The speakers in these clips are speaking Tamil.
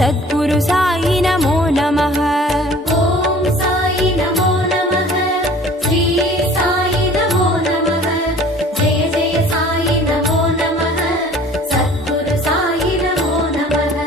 सद्गुरु साई नमो नमः। ओम साई नमो नमः, श्री साई नमो नमः, जय जय साई नमो नमः, सद्गुरु साई नमो नमः।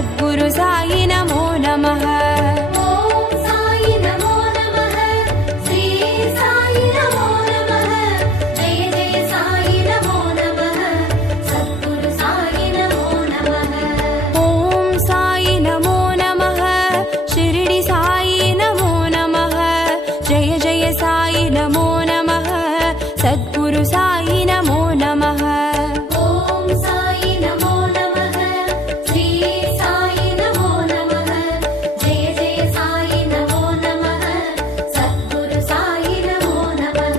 सद्गुरु साई नमो नमः। ॐ साई नमो नमः श्री साई नमो नमः जय जय साई नमो नमः सद्गुरु साई नमो नमः। ॐ साई नमो नमः शिरडी साई नमो नमः जय जय साई नमो नमः सद्गुरु साई नमो नमः। ॐ साई नमो नमः श्री साई नमो नमः जय जय साई नमो नमः सद्गुरु साई नमो नमः।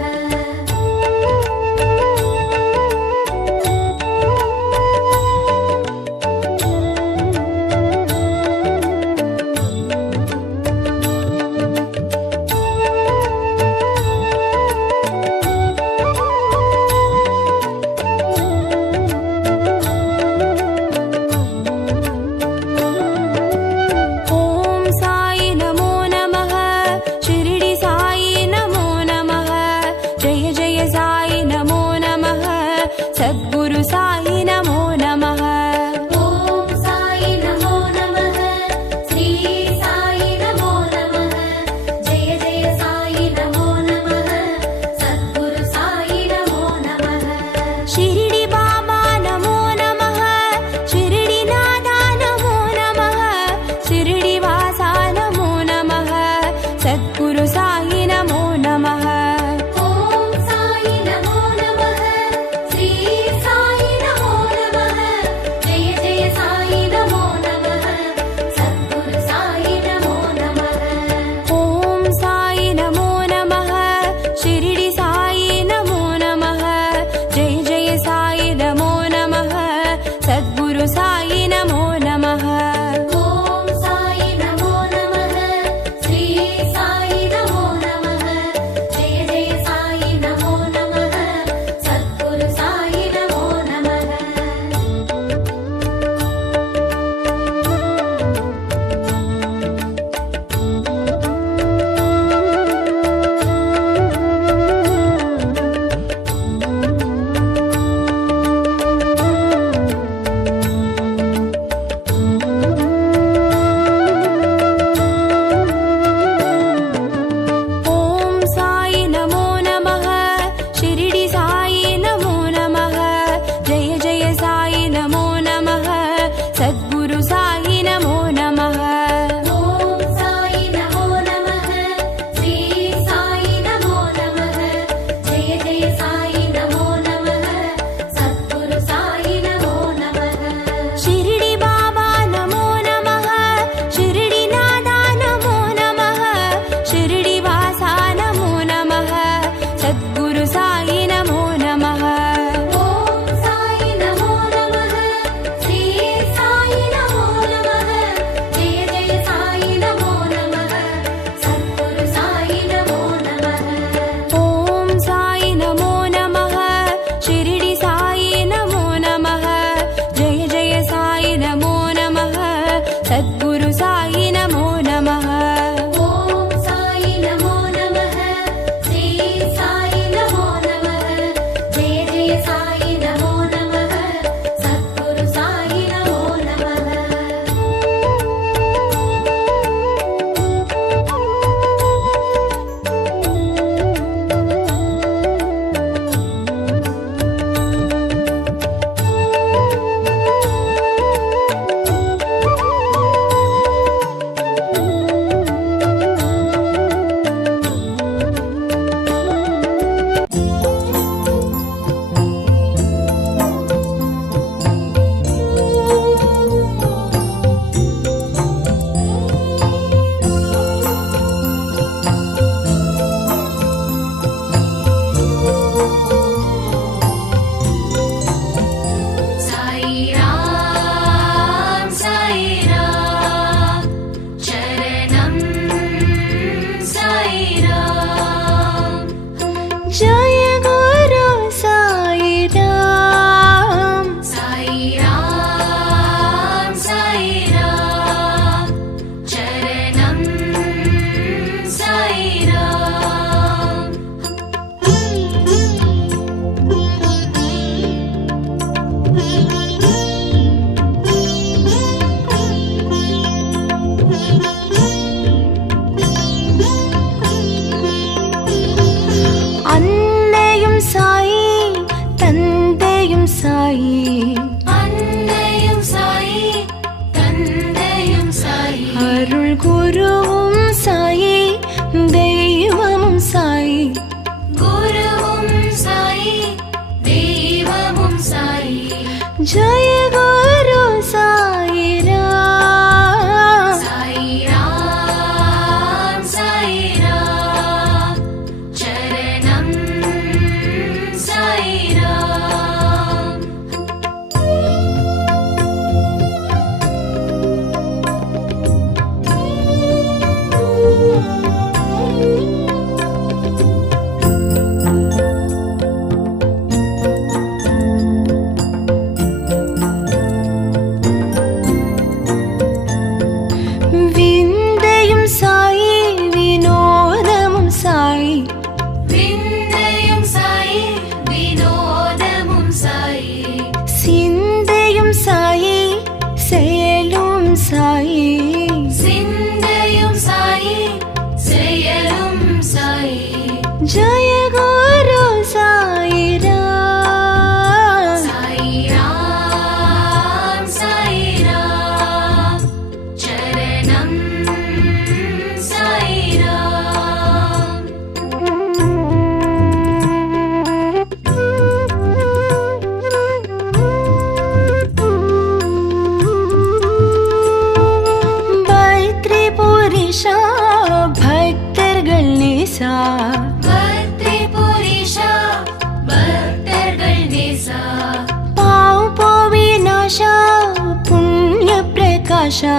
प्रकाशा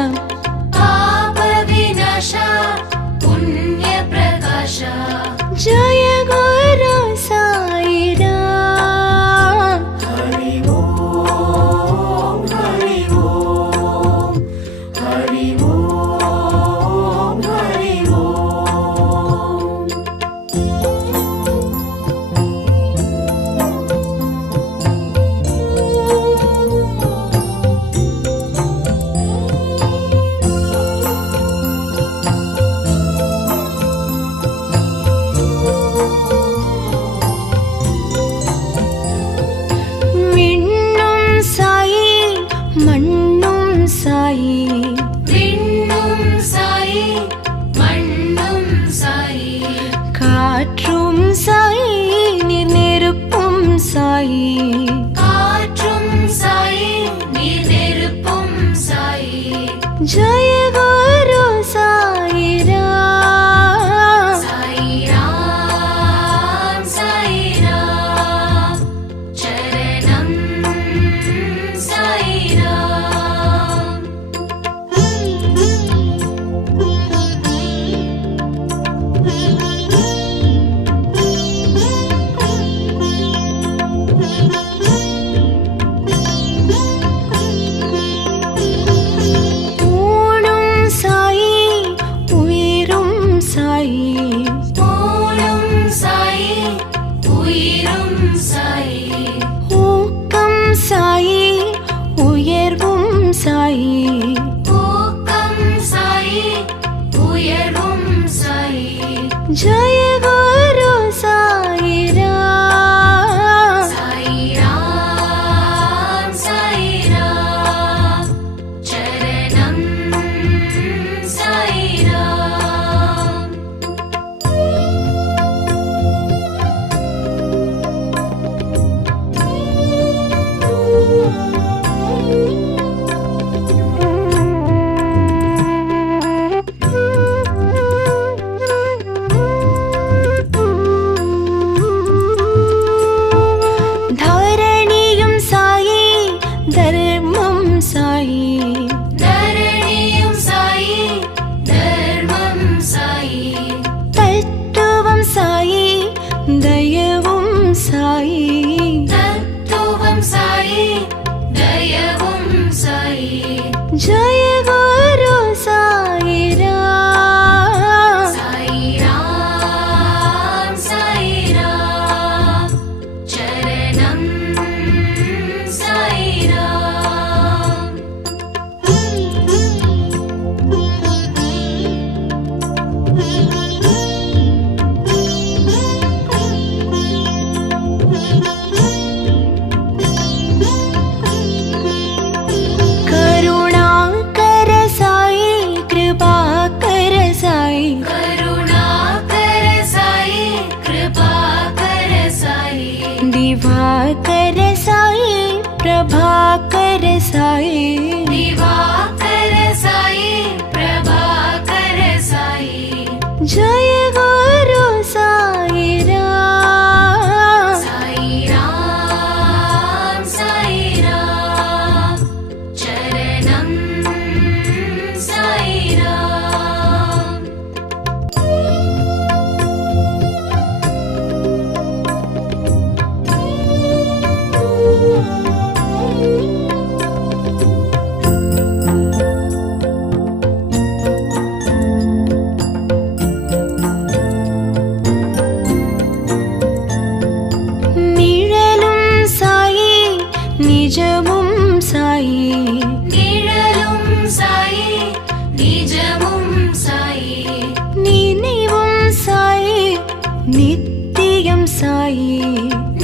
पाप विनाशा पुण्य प्रकाशा जय गुरु साई राम। हरि ओम हरि ओम हरि ओम हरि ओम। விண்ணும் சாயி மண்ணும் சாயி விண்ணும் சாயி மண்ணும் சாயி காற்றும் சாயி நீர் நெருப்பும் சாயி காற்றும் சாயி நீர் நெருப்பும் சாயி ஜய குரு சாயி ராம்। சாயி ராம் சாயி ராம் சரணம் சாயி ராம்। ஊனும் சாயி உயிரும் சாயி ஊனும் சாயி உயிரும் சாயி ஊக்கம் சாயி உயர்வும் சாயி ஊக்கம் சாயி உயர்வும் சாயி ஜய குரு சாயி ராம்। சாயி ராம் சாயி ராம் சரணம் சாயி ராம்। தரணியும் சாயி தர்மம் சாயி தரணியும் சாயி தர்மம் சாயி தத்துவம் சாயி தயவும் சாயி தத்துவம் சாயி தயவும் சாயி ஜய குரு சாயி ராம்। சாயி ராம் சாயி ராம் சரணம் சாயி ராம்। करुणाकर साई कृपाकर साई करुणाकर साई कृपाकर साई दिवाकर साई प्रभाकर साई दिवाकर साई प्रभाकर साई जय गुरु साई राम। साई राम साई राम चरणम साई राम। நிழலும் சாயி நிஜமும் சாயி நிழலும் சாயி நிஜமும் சாயி நினைவும் சாயி நித்தியம் சாயி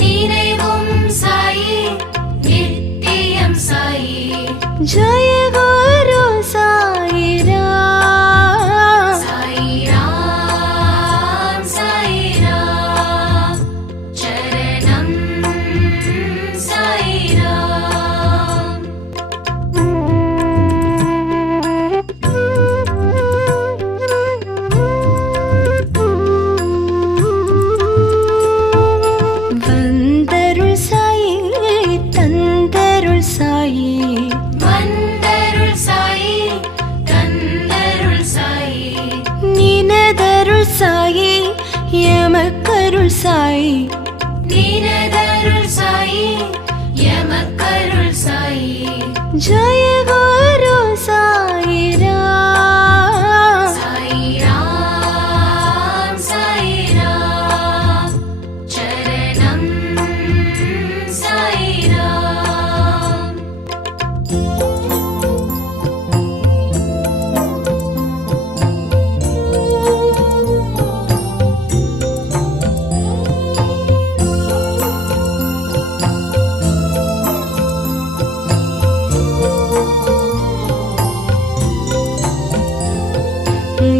நினைவும் சாயி நித்தியம் சாயி ஜய குரு சாயி ராம்। சாயி ராம் சாயி ராம் சரணம் சாயி ராம்। வந்தருள் சாயி தந்தருள் சாயி வந்த சாயி நினதருள் சாயி எமக்கருள் சாயி ஜெய குரு சாயிராம் சாயிராம் சாயிராம் சரணம் சாயிராம்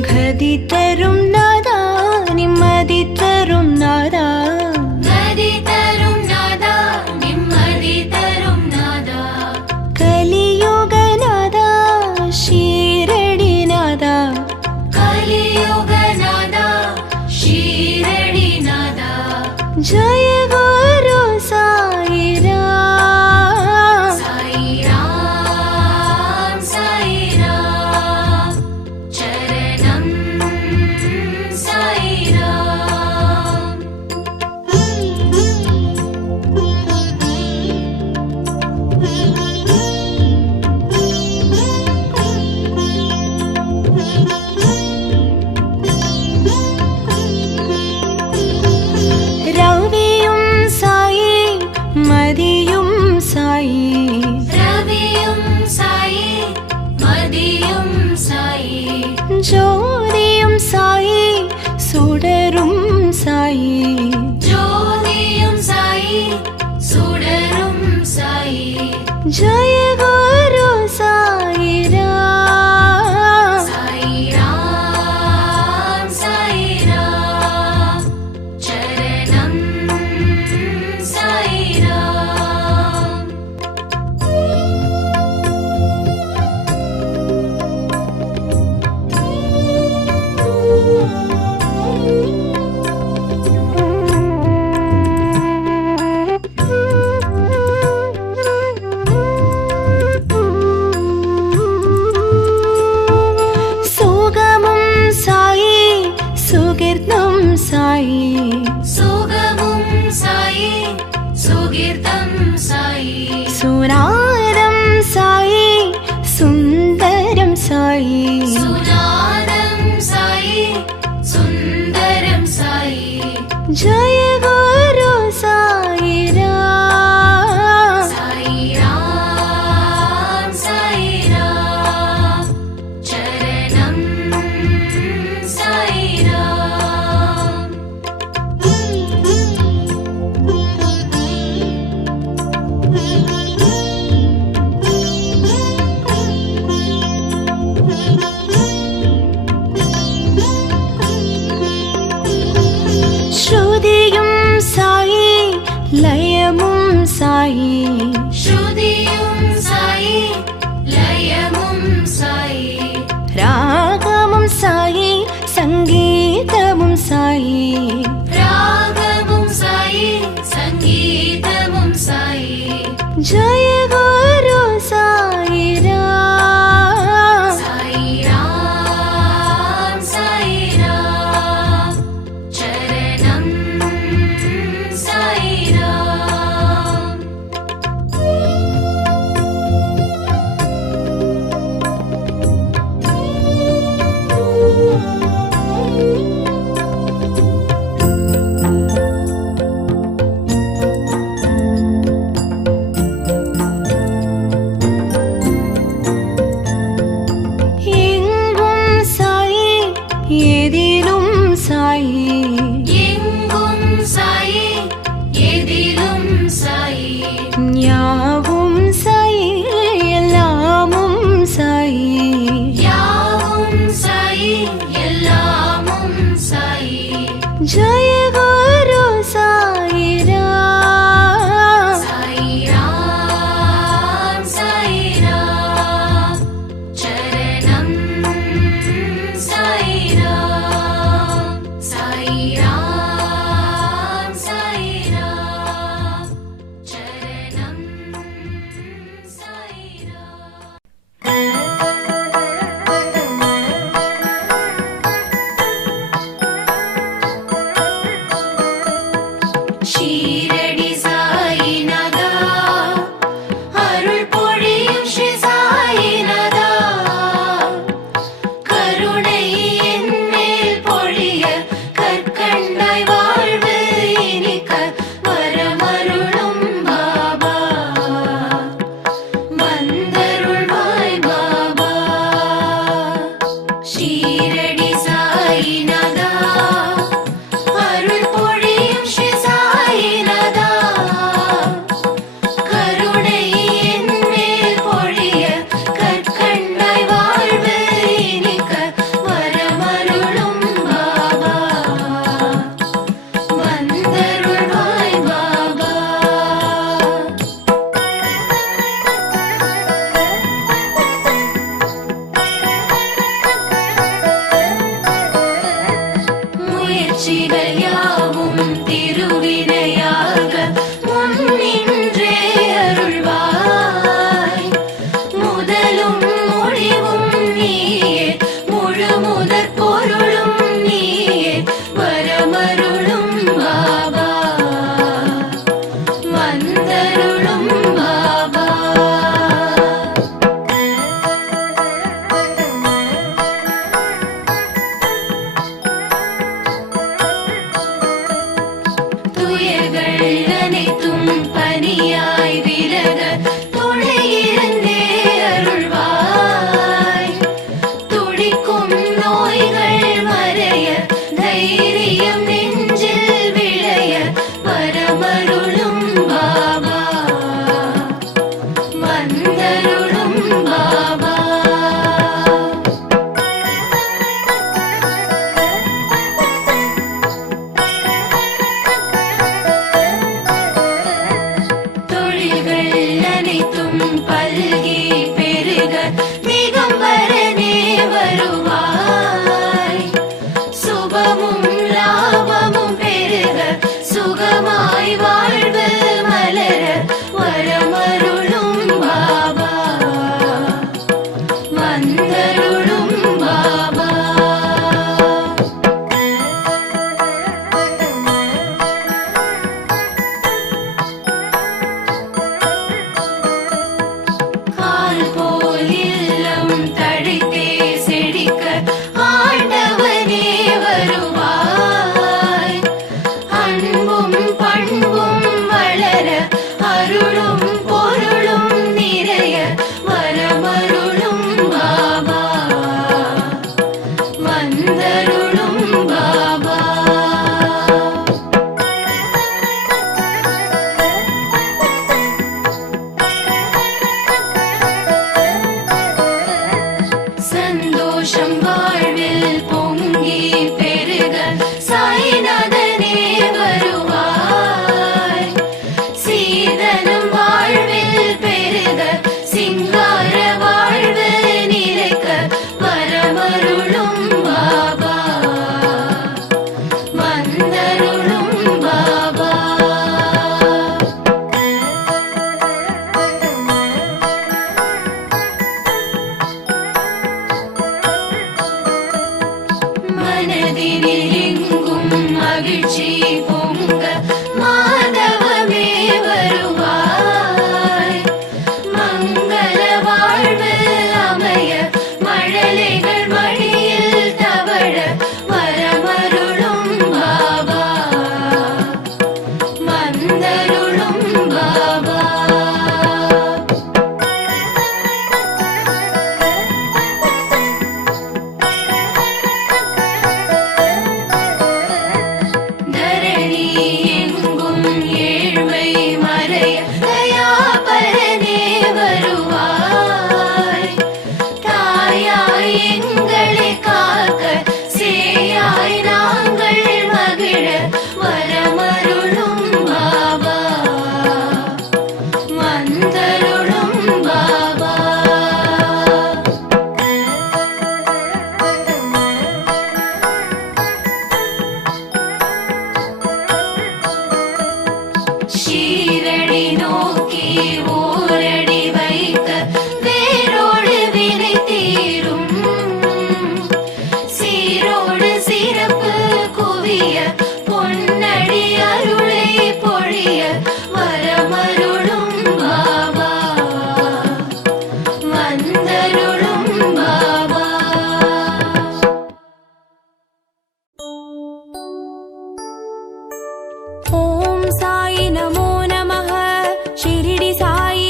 கதி தரும் நாதா நிம்மதி தரும் நாதா கதி தரும் நாதா நிம்மதி தரும் நாதா கலியுக நாதா ஷீரடி நாதா கலியுக நாதா ஷீரடி நாதா ஜெய குரு சாயிராம் சாயிராம் சாயிராம் சரணம் சாயிராம் ரவியும் சாயி மதியும் சாயி ரவியும் சாயி மதியும் சாயி ஜோதியும் சாயி சுடரும் சாயி ஜோதியும் சாயி சுடரும் சாயி ஜெய குரு சாயிராம் சாயிராம் சாயிராம் சரணம் சாயிராம் சுகமும் சாயி சுகிர்தம் சாயி சுகமும் சாயி சுகீர்த்தம் சாயி சுநாதம் சாயி சுந்தரம் சாயி சுநாதம் சாயி சுந்தரம் சாயி ஜெய குரு சாயிராம் சாயிராம் சாயிராம் சரணம் சாயிராம் ஸ்ருதியும் சாயி லயமும் சாயி ஸ்ருதியும் சாயி லயமும் சாயி ராகமும் சாயி சங்கீதமும் சாயி ராகமும் சாயி சங்கீதமும் சாயி ஜெய குரு சாயிராம் சாயிராம் சாயிராம் சரணம் சாயிராம் வந்தருளும் பாபா. துயர்கள் அனைத்தும் பனியாய் விலக துணையிருந்தே அருள்வாய். துடிக்கும் நோய்கள் மறைய தைரியம் நெஞ்சில் விளைய வரமருளும் பாபா. வந்தருளும் பாபா. தொழில்கள் அனைத்தும் பல்கி பெருக திகம்பரனே வருவாய். சுபமும் லாபமும் பெருக சுகமாய் வாழ்வு மலர வரமருளும் பாபா. வந்தருளும் பாபா. கால் போல் இல்லம் தழைத்தே செழிக்க ஆண்டவனே வருவாய். அன்பும் பண்பும் வளர அருளும் பொருளும் நிறைய வரமருளும் பாபா. வந்தருளும் பாபா. சந்தோஷம் வாழ்வில் பொங்கி பெருக சாய்நாதனே வருவாய். சீதனம் வாழ்வில் பெருக சிங்கார வாழ்வு நிறைக்க வரமருளும் பாபா. வந்தருளும் பாபா. மனதினில் எங்கும் மகிழ்ச்சி பொங்க மாதவமே வருவாய். மங்கள வாழ்வு அமைய மழலைகள் மடியில் தவழ வரமருளும் பாபா. வந்தருளும் பாபா. தரணி எங்கும் ஏழ்மை மறைய தயாபரனே வருவாய். தாயாய் எங்களை காக்க சேயாய் நாங்கள் மகிழ வரமருளும் பாபா. வந்தருளும் பாபா. ஷீரடி நோக்கி ஓரடி வைக்க வேரோடு வினை தீரும். சீரோடு சிறப்பு குவிய பொன்னடி அருளை பொழிய வரமருளும் பாபா. வந்தருளும் பாபா. ஓம் சாயி நமோ நமः. ஷிரடி சாயி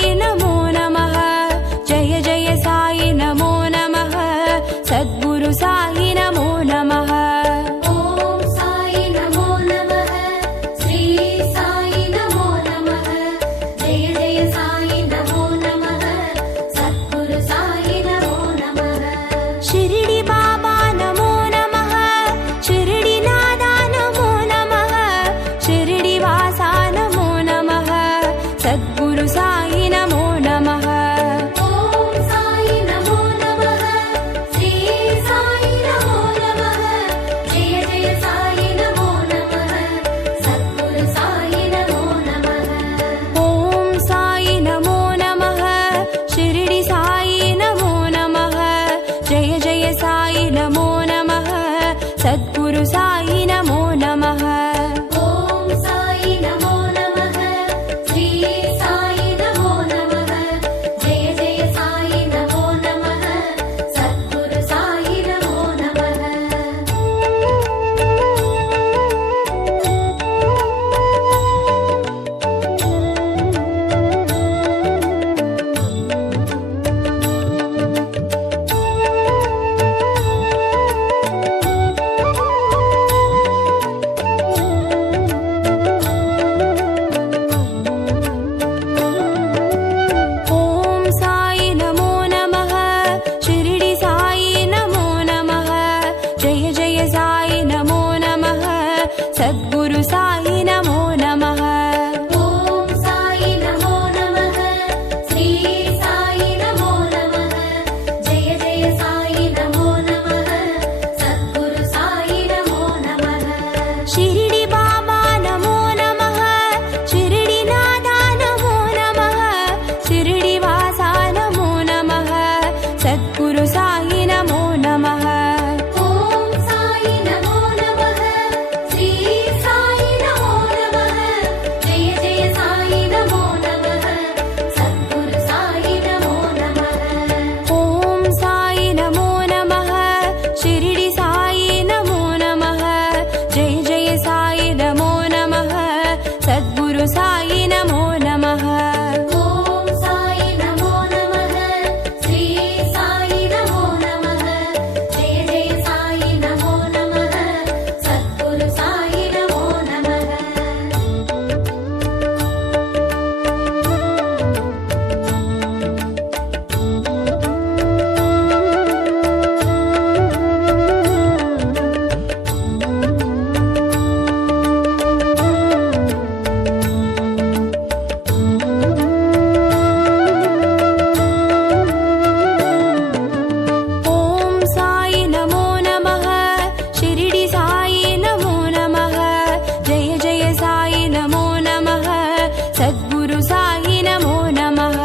साई नमो नमः।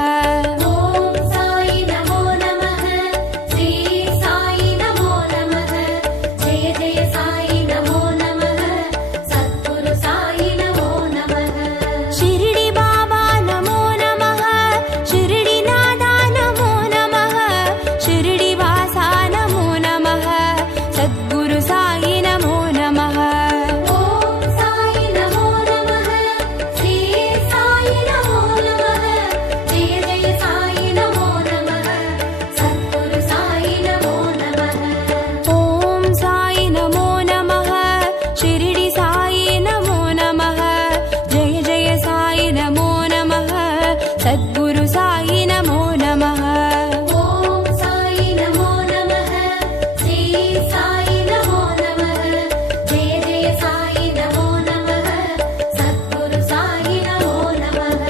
ஓம் சாய் நமோ நமः ஸ்ரீ சாய் நமோ நமः ஜெய ஜெய சாய் நமோ நமः சத்குரு சாய் நமோ நமः शिरडी बाबा नमो नमः शिरडी नादा नमो नमः शिरडी वासा नमो नमः सद्गुरु साई नमो नमः। ஓம் சாய் நமோ நமः ஸ்ரீ சாய் நமோ நமः ஜெய ஜெய சாய் நமோ நமः சத்குரு சாய் நமோ நமः ओम साई नमो नमः शिरडी साई नमो नमः जय जय साई नमो नमः सद्गुरु साई नमो नमः। ஓம் சாய் நமோ நமः ஸ்ரீ சாய் நமோ நமः ஜெய ஜெய சாய் நமோ நமः சத்குரு சாய் நமோ நமः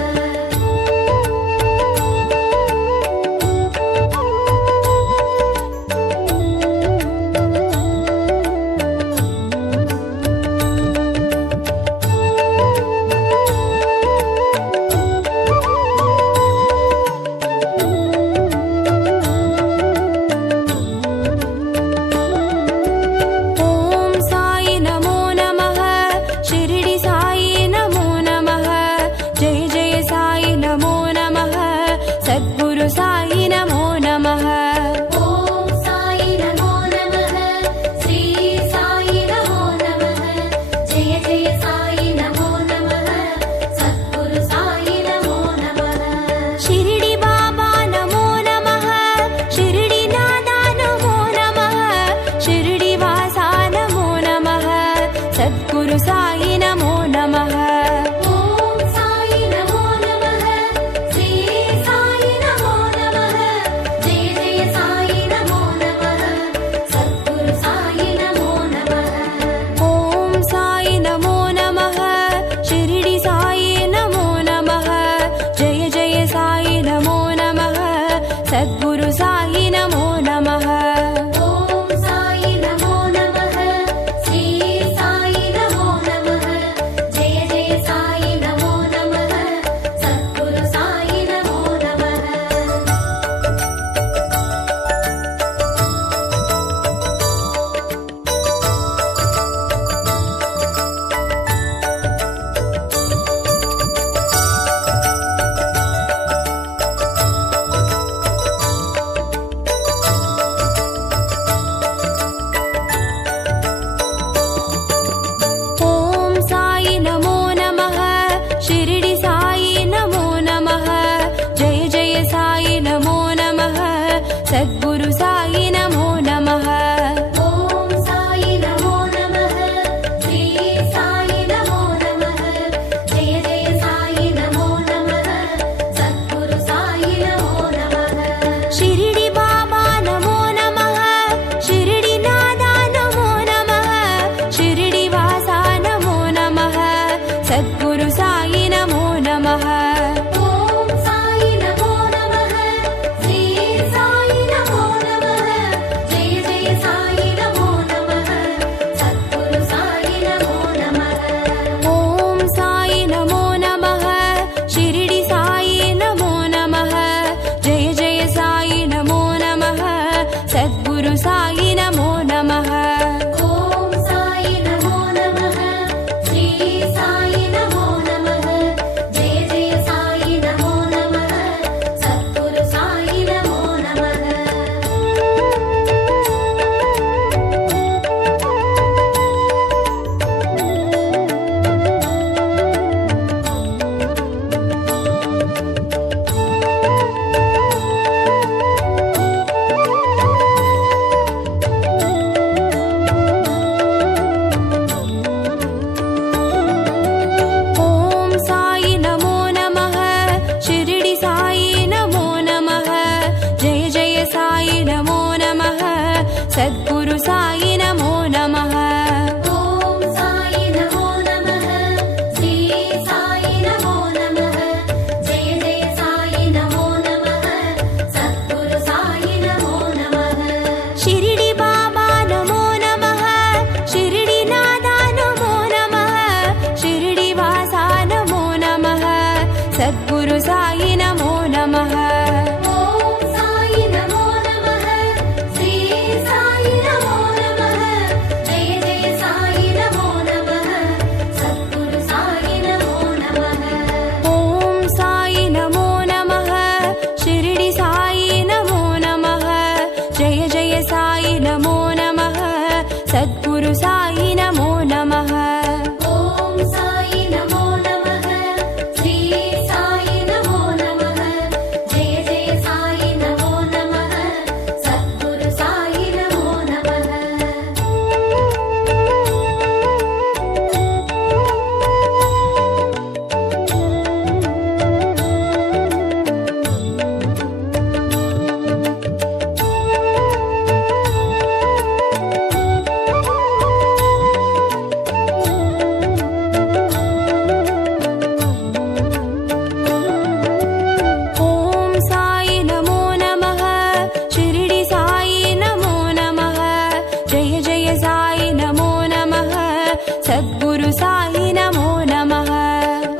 सद्गुरु साई नमो नमः। ॐ साई नमो नमः, श्री साई नमो नमः, जय जय साई नमो नमः, सद्गुरु साई नमो नमः। ॐ साई नमो नमः, शिरडी साई नमो नमः, जय जय साई नमो नमः, सद्गुरु साई नमो नमः। ॐ साई नमो नमः, श्री साई नमो नमः, जय जय साई नमो नमः, सद्गुरु साई नमो नमः। ॐ साई नमो नमः, शिरडी साई नमो नमः, जय जय साई नमो नमः, सद्गुरु साई नमो नमः।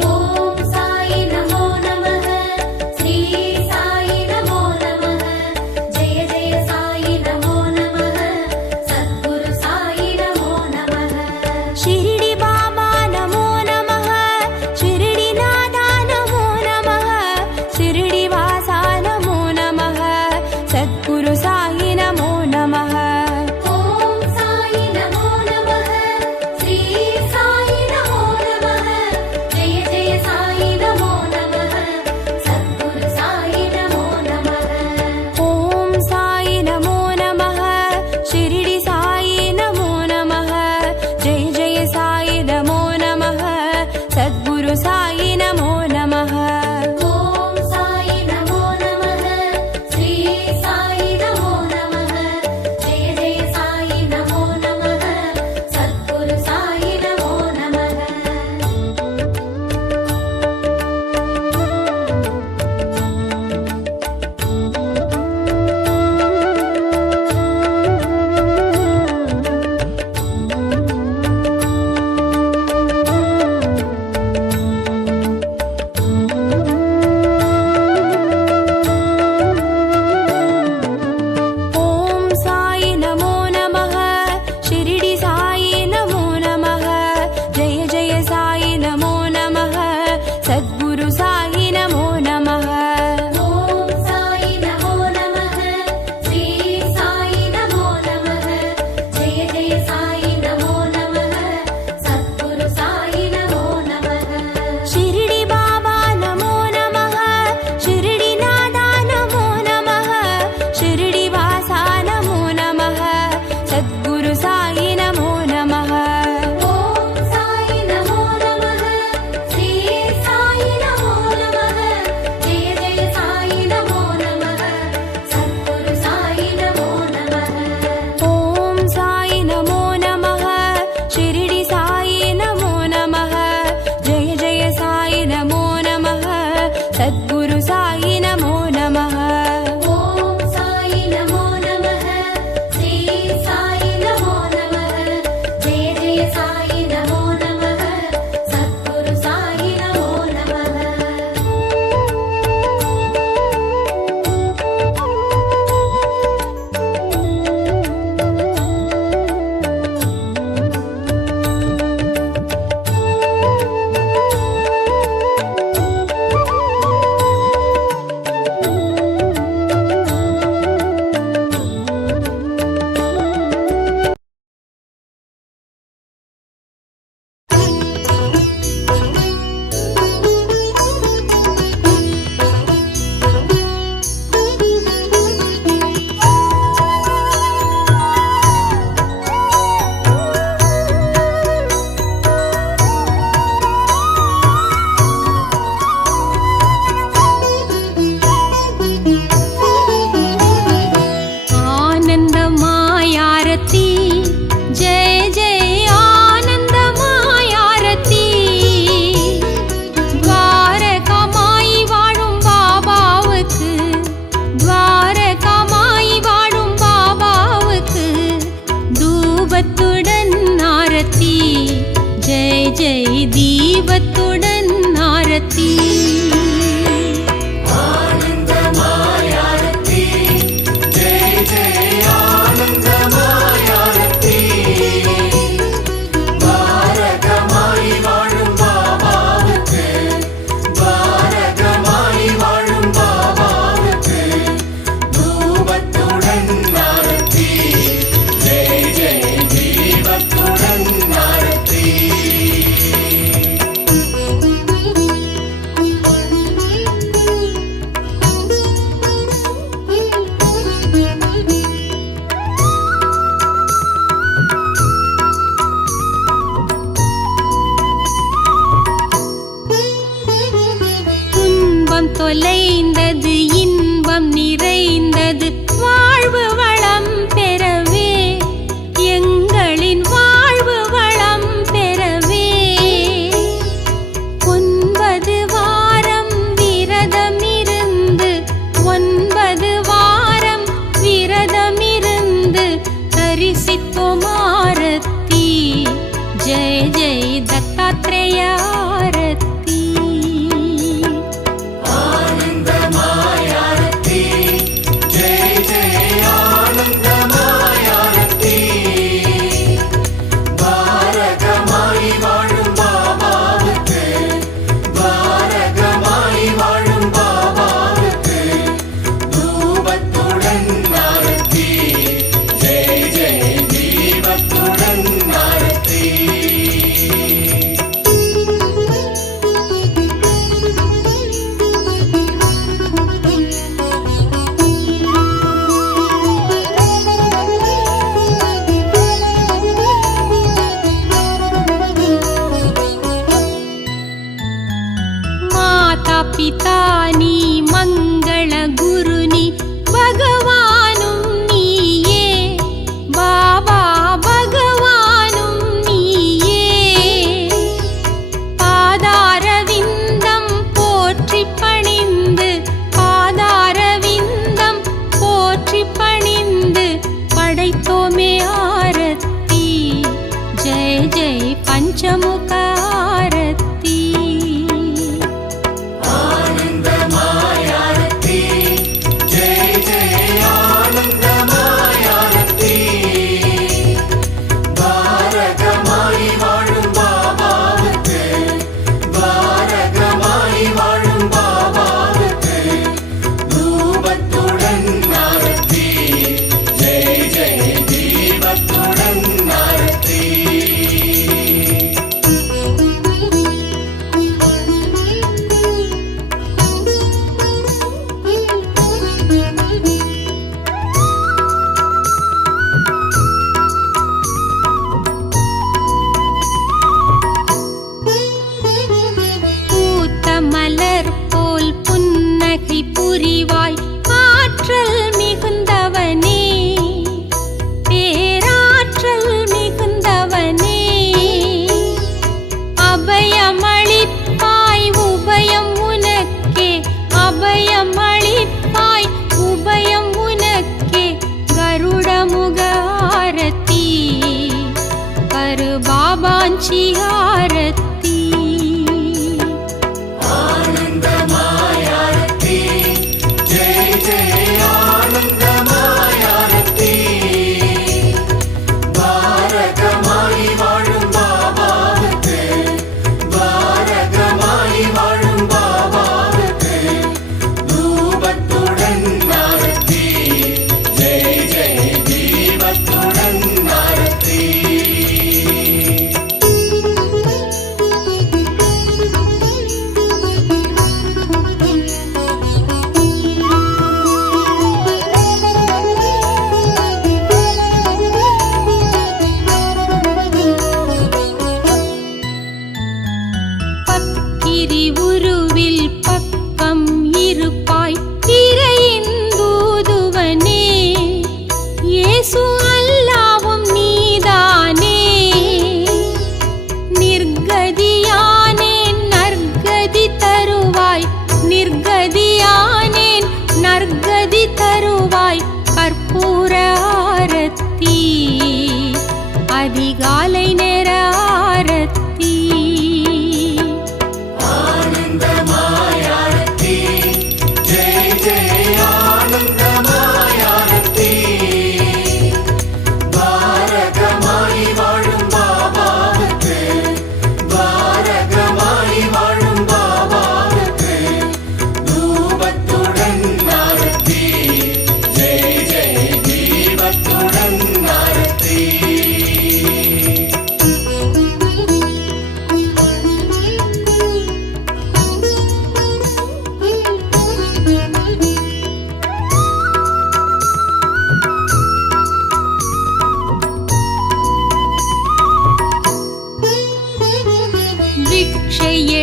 ॐ साई नमो नमः, श्री साई नमो नमः, जय जय साई नमो नमः, सद्गुरु साई नमो नमः। शिरडी बाबा नमो नमः, शिरडी नादा नमो नमः, शिरडी वासा नमो नमः, सद्गुरु साई नमो नमः। ॐ साई नमो नमः, श्री साई नमो नमः, जय जय साई नमो नमः, सद्गुरु साई नमो नमः। ॐ साई नमो नमः, शिरडी साई नमो नमः, जय जय साई नमो नमः, सद्गुरु साई नमो नमः। ॐ साई नमो नमः, श्री साई नमो नमः, जय जय साई नमो नमः, सद्गुरु साई नमो नमः। ॐ साई नमो नमः, शिरडी साई नमो नमः, जय जय साई नमो नमः, सद्गुरु साई नमो नमः। ॐ साई नमो नमः, श्री साई नमो नमः, जय जय साई नमो नमः, सद्गुरु साई नमो नमः। शिरडी बाबा नमो नमः, शिरडी नादा नमो नमः, शिरडी वासा नमो नमः, सद्गुरु साई नमो नमः। ॐ साई नमो नमः, श्री साई नमो नमः, जय जय साई नमो नमः, सद्गुरु साई नमो नमः। ॐ साई नमो नमः, शिरडी साई नमो नमः, जय जय साई नमो नमः, सद्गुरु साई नमो नमः। ॐ साई नमो नमः, श्री साई नमो नमः, जय जय साई नमो नमः, सद्गुरु साई नमो नमः। தொலைந்தது இன்பம் நிறைந்தது வாழ்வு வளம் பெறவே எங்களின் வாழ்வு வளம் பெறவே 9 வாரம் விரதமிருந்து 9 வாரம் விரதமிருந்து தரிசித்தோம் ஆரத்தி ஜெய ஜெய தத்தாத்ரேய ஆரத்தி पितानी मंगल गुरुनी भगवानुं नीये बाबा भगवानुं नीये पादारविन्दं पोற்றி पणिந்து पादारविन्दं पोற்றி पणिந்து पடைத்தோமே ஆரத்தி जय जय पंचमुख आरती புரிவாய் ஆற்றல் மிகுந்தவனே பேராற்றல் மிகுந்தவனே அபயமளிப்பாய் உபயம் உனக்கே அபயமளிப்பாய் உபயம் உனக்கே கருடமுக ஆரத்தி கரு பாபாஞ்சி ஆரத்தி உருவில் பக்கம் இருப்பாய் திரையிந்தூதுவனே இயேசு அல்லாவும் நீதானே நிர்கதியானேன் நற்கதி தருவாய் நிர்கதியானேன் நற்கதி தருவாய் கற்பூர ஆரத்தி அதிகாலை நேர ஆரத்தி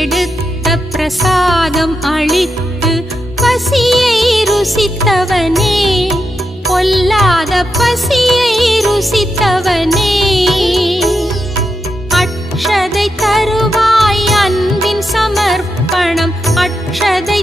எடுத்த பிரசாதம் அளித்து பசியை ருசித்தவனே, பொல்லாத பசியை ருசித்தவனே, அக்ஷதை தருவாய் அன்பின் சமர்ப்பணம், அக்ஷதை